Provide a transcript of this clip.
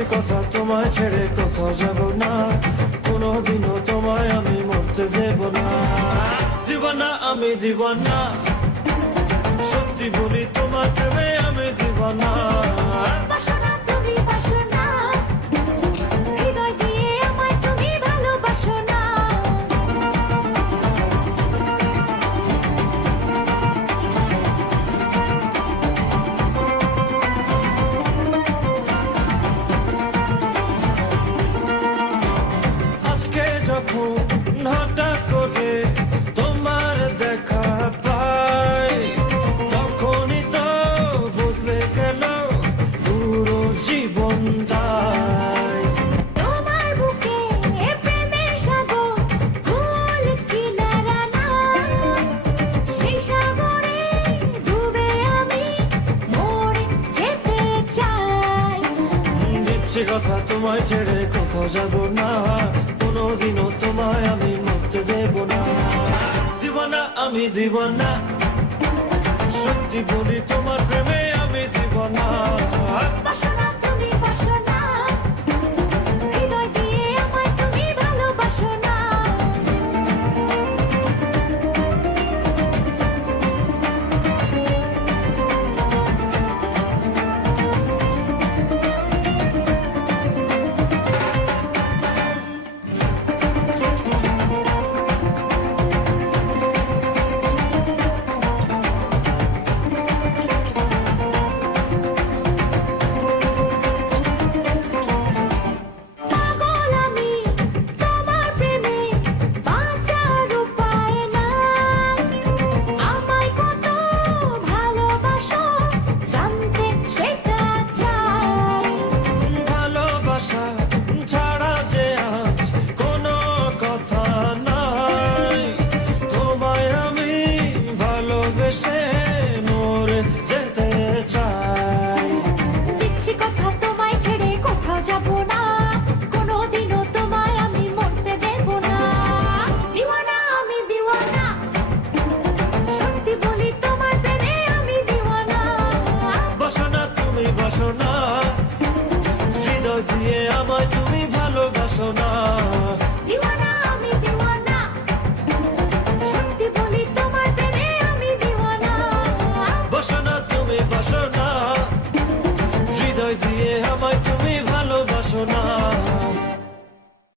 দিচ্ছি কথা, তোমায় ছেড়ে কোথাও যাব না, কোনোদিনও তোমায় আমি মরতে দেব না। দিওয়ানা আমি দিওয়ানা, সত্যি বলি তোমার প্রেমে আমি দিওয়ানা। বাসনা তুমি বাসনা, হৃদয় দিয়ে আমায় তুমি ভালোবাসো না। আজকে যখন হঠাৎ করে তোমার দেখা পাই, তখনই তো বদলে গেল পুরো জীবনটাই। তোমার বুকে প্রেমের সাগর, কুল কিনারা না, সেই সাগরে ডুবে আমি মরে যেতে চাই। দিচ্ছি কথা, তোমায় ছেড়ে কোথাও যাব না, কোনোদিনও তোমায় আমি মরতে দেব না। দিওয়ানা আমি দিওয়ানা, সত্যি বলি তোমার প্রেমে আমি দিওয়ানা।